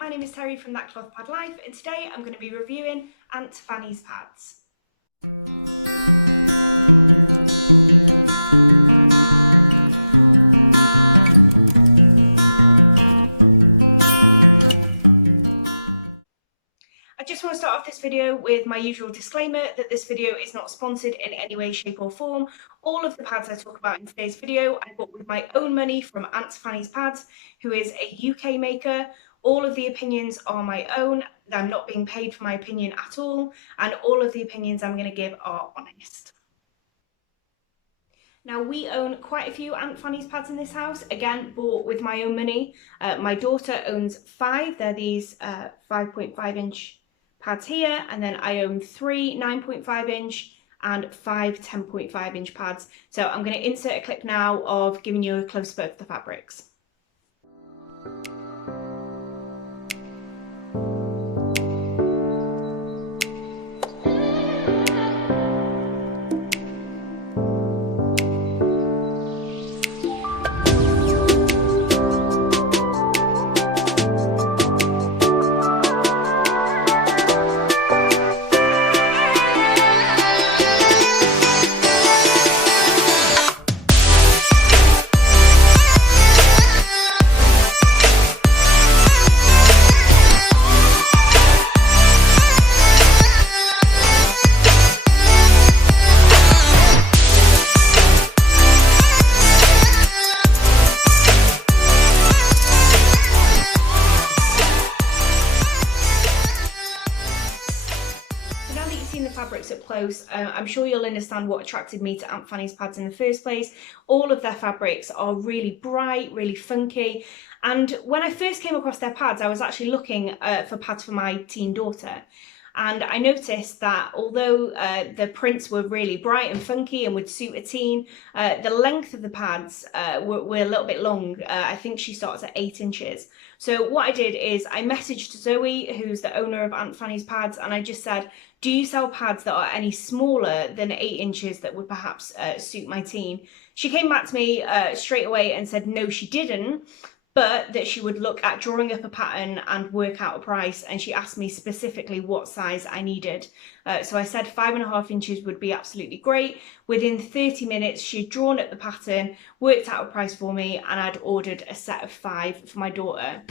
my name is Terry from That Cloth Pad Life, and today I'm going to be reviewing Aunt Fanny's pads. I just want to start off this video with my usual disclaimer that this video is not sponsored in any way, shape or form. All of the pads I talk about in today's video I bought with my own money from Aunt Fanny's Pads, who is a UK maker. All of the opinions are my own. I'm not being paid for my opinion at all, and all of the opinions I'm going to give are honest. Now, we own quite a few Aunt Fanny's pads in this house, again, bought with my own money. My daughter owns 5. They're these 5.5 inch pads here, and then I own 3 9.5 inch and 5 10.5 inch pads. So I'm going to insert a clip now of giving you a close-up of the fabrics. The fabrics up close, I'm sure you'll understand what attracted me to Aunt Fanny's pads in the first place. All of their fabrics are really bright, really funky, and when I first came across their pads I was actually looking for pads for my teen daughter, and I noticed that although the prints were really bright and funky and would suit a teen, the length of the pads were a little bit long. I think she starts at 8 inches. So what I did is I messaged Zoe, who's the owner of Aunt Fanny's pads, and I just said, do you sell pads that are any smaller than 8 inches that would perhaps suit my teen? She came back to me straight away and said no, she didn't, but that she would look at drawing up a pattern and work out a price, and she asked me specifically what size I needed. So I said 5.5 inches would be absolutely great. Within 30 minutes she'd drawn up the pattern, worked out a price for me, and I'd ordered a set of 5 for my daughter.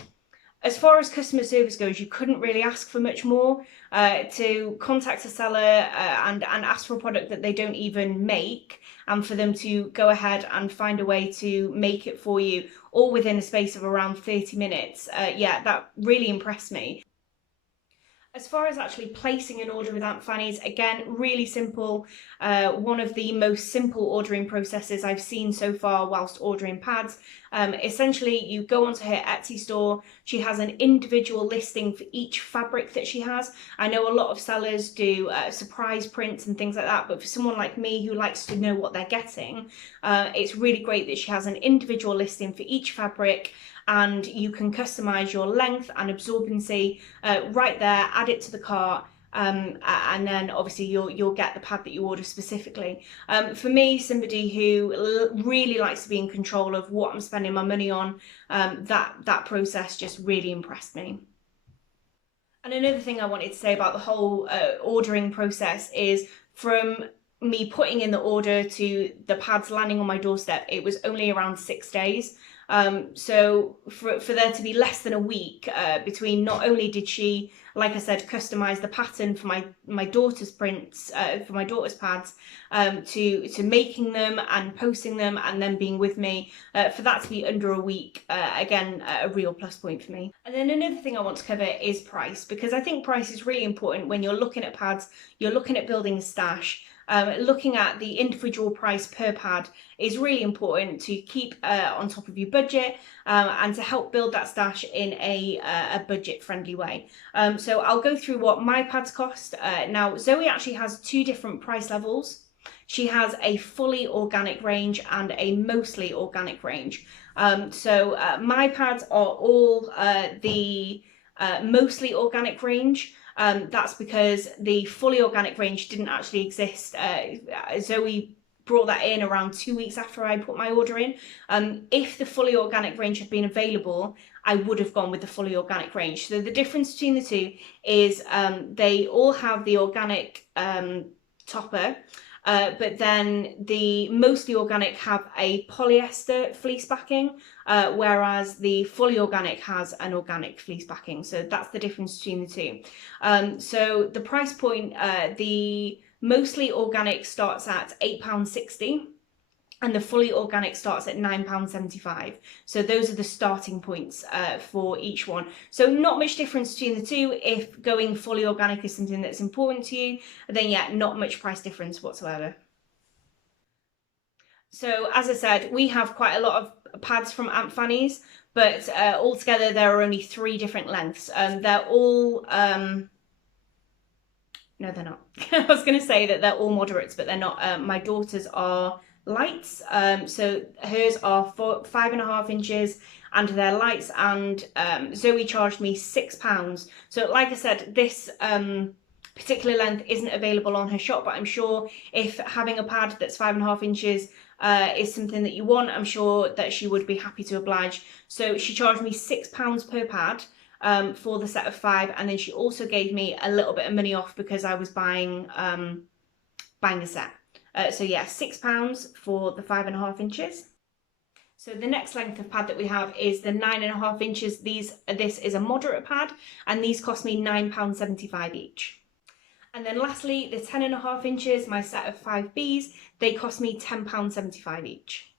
As far as customer service goes, you couldn't really ask for much more. To contact a seller and ask for a product that they don't even make, and for them to go ahead and find a way to make it for you all within a space of around 30 minutes, yeah, that really impressed me. As far as actually placing an order with Aunt Fanny's, again, really simple. One of the most simple ordering processes I've seen so far whilst ordering pads. Essentially, you go onto her Etsy store. She has an individual listing for each fabric that she has. I know a lot of sellers do surprise prints and things like that, but for someone like me who likes to know what they're getting, it's really great that she has an individual listing for each fabric, and you can customize your length and absorbency right there, add it to the cart, and then obviously you'll get the pad that you order specifically. For me, somebody who really likes to be in control of what I'm spending my money on, that process just really impressed me. And another thing I wanted to say about the whole ordering process is, from me putting in the order to the pads landing on my doorstep, it was only around 6 days. So for there to be less than a week between, not only did she, like I said, customize the pattern for my daughter's prints, for my daughter's pads, to making them and posting them and then being with me, for that to be under a week, again, a real plus point for me. And then another thing I want to cover is price, because I think price is really important when you're looking at pads, you're looking at building a stash. Looking at the individual price per pad is really important to keep on top of your budget, and to help build that stash in a budget friendly way. So I'll go through what my pads cost. Now, Zoe actually has 2 different price levels. She has a fully organic range and a mostly organic range. So my pads are all the mostly organic range. That's because the fully organic range didn't actually exist. Zoe brought that in around 2 weeks after I put my order in. If the fully organic range had been available, I would have gone with the fully organic range. So the difference between the two is they all have the organic topper, but then the mostly organic have a polyester fleece backing, whereas the fully organic has an organic fleece backing. So that's the difference between the two. So the price point, the mostly organic starts at £8.60. And the fully organic starts at £9.75. So those are the starting points for each one. So not much difference between the two. If going fully organic is something that's important to you, then yeah, not much price difference whatsoever. So as I said, we have quite a lot of pads from Aunt Fanny's, but altogether there are only 3 different lengths. They're all no, they're not. I was going to say that they're all moderates, but they're not. My daughter's are lights. So hers are 5.5 inches and they're lights, and Zoe charged me £6. So like I said, this particular length isn't available on her shop, but I'm sure if having a pad that's 5.5 inches is something that you want, I'm sure that she would be happy to oblige. So she charged me £6 per pad for the set of 5, and then she also gave me a little bit of money off because I was buying a set. So yeah, £6 for the 5.5 inches. So the next length of pad that we have is the 9.5 inches. This is a moderate pad, and these cost me £9.75 each. And then lastly, the 10.5 inches, my set of 5Bs, they cost me £10.75 each.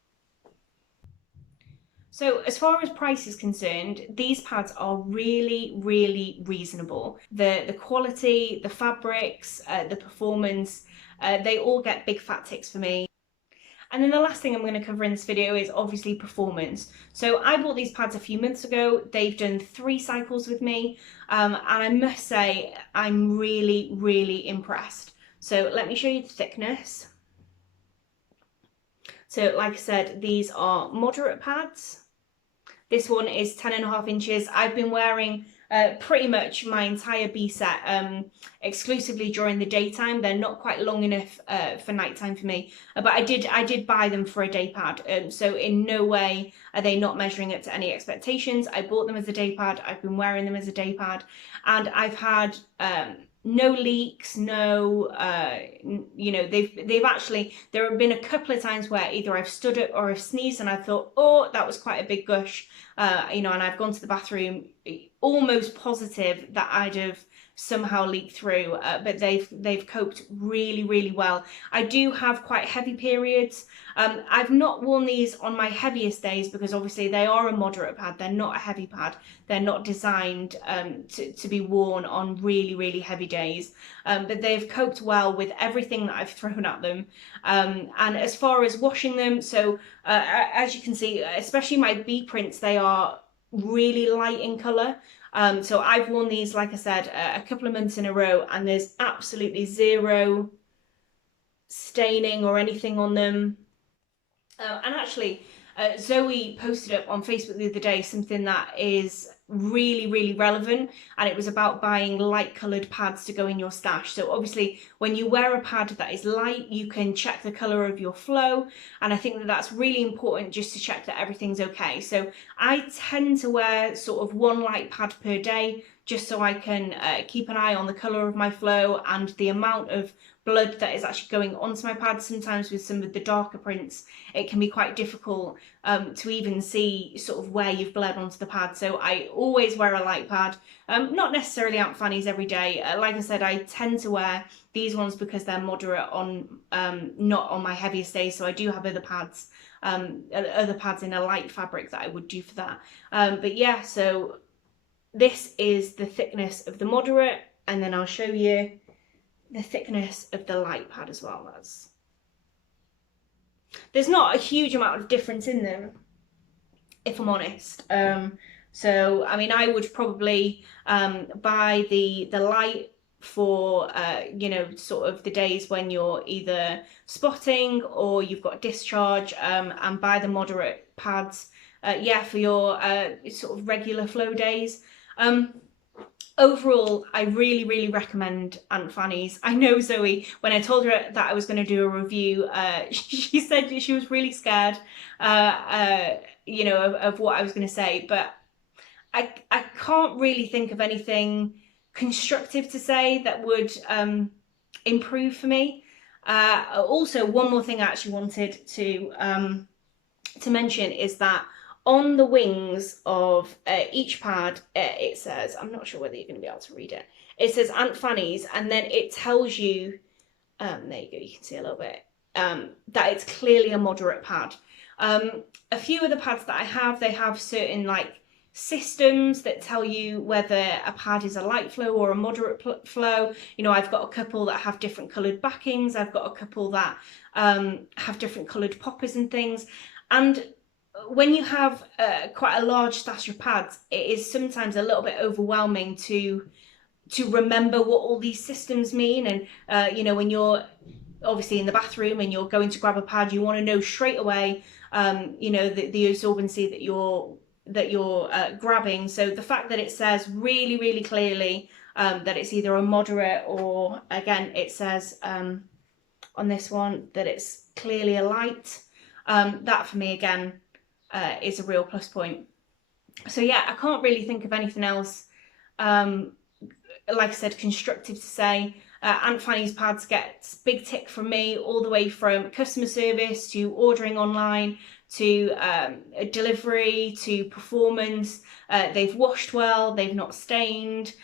So as far as price is concerned, these pads are really, really reasonable. The quality, the fabrics, the performance, they all get big fat ticks for me. And then the last thing I'm going to cover in this video is obviously performance. So I bought these pads a few months ago. They've done 3 cycles with me, and I must say I'm really, really impressed. So let me show you the thickness. So like I said, these are moderate pads. This one is 10.5 inches. I've been wearing pretty much my entire B set exclusively during the daytime. They're not quite long enough for nighttime for me, but I did buy them for a day pad. So in no way are they not measuring up to any expectations. I bought them as a day pad. I've been wearing them as a day pad, and I've had no leaks, no, you know, they've actually, there have been a couple of times where either I've stood up or I've sneezed and I thought, oh, that was quite a big gush, you know, and I've gone to the bathroom almost positive that I'd have somehow leaked through, but they've coped really, really well. I do have quite heavy periods. I've not worn these on my heaviest days because obviously they are a moderate pad. They're not a heavy pad. They're not designed to be worn on really, really heavy days. But they've coped well with everything that I've thrown at them. And as far as washing them, so as you can see, especially my B prints, they are really light in colour. So I've worn these, like I said, a couple of months in a row, and there's absolutely zero staining or anything on them. And actually, Zoe posted up on Facebook the other day something that is really, really relevant, and it was about buying light coloured pads to go in your stash. So obviously when you wear a pad that is light, you can check the colour of your flow, and I think that that's really important just to check that everything's okay. So I tend to wear sort of 1 light pad per day just so I can keep an eye on the colour of my flow and the amount of blood that is actually going onto my pad. Sometimes with some of the darker prints, it can be quite difficult to even see sort of where you've bled onto the pad. So I always wear a light pad, not necessarily Aunt Fanny's every day. Like I said, I tend to wear these ones because they're moderate on, not on my heaviest days. So I do have other pads in a light fabric that I would do for that. But yeah, so this is the thickness of the moderate, and then I'll show you the thickness of the light pad as well. There's not a huge amount of difference in them, if I'm honest. So I mean, I would probably buy the light for you know, sort of the days when you're either spotting or you've got discharge, and buy the moderate pads yeah, for your sort of regular flow days. Overall, I really, really recommend Aunt Fanny's. I know Zoe, when I told her that I was going to do a review, she said she was really scared, you know, of what I was going to say. But I can't really think of anything constructive to say that would improve for me. Also, one more thing I actually wanted to mention is that on the wings of each pad, it says, I'm not sure whether you're going to be able to read it. It says Aunt Fanny's, and then it tells you, there you go, you can see a little bit, that it's clearly a moderate pad. A few of the pads that I have, they have certain like systems that tell you whether a pad is a light flow or a moderate flow. You know, I've got a couple that have different coloured backings. I've got a couple that have different coloured poppers and things. And when you have quite a large stash of pads, it is sometimes a little bit overwhelming to remember what all these systems mean. And you know, when you're obviously in the bathroom and you're going to grab a pad, you want to know straight away, you know, the absorbency that you're grabbing. So the fact that it says really, really clearly that it's either a moderate, or again, it says on this one that it's clearly a light, that for me again is a real plus point. So yeah, I can't really think of anything else, like I said, constructive to say. Aunt Fanny's pads gets big tick from me, all the way from customer service to ordering online to delivery to performance. They've washed well, they've not stained,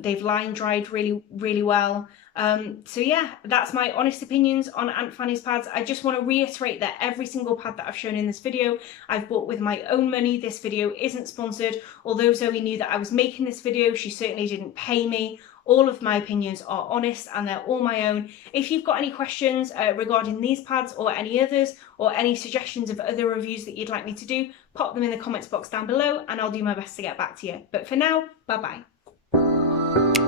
they've line dried really, really well. So yeah, that's my honest opinions on Aunt Fanny's pads. I just want to reiterate that every single pad that I've shown in this video, I've bought with my own money. This video isn't sponsored. Although Zoe knew that I was making this video, she certainly didn't pay me. All of my opinions are honest and they're all my own. If you've got any questions regarding these pads or any others, or any suggestions of other reviews that you'd like me to do, pop them in the comments box down below and I'll do my best to get back to you. But for now, bye bye.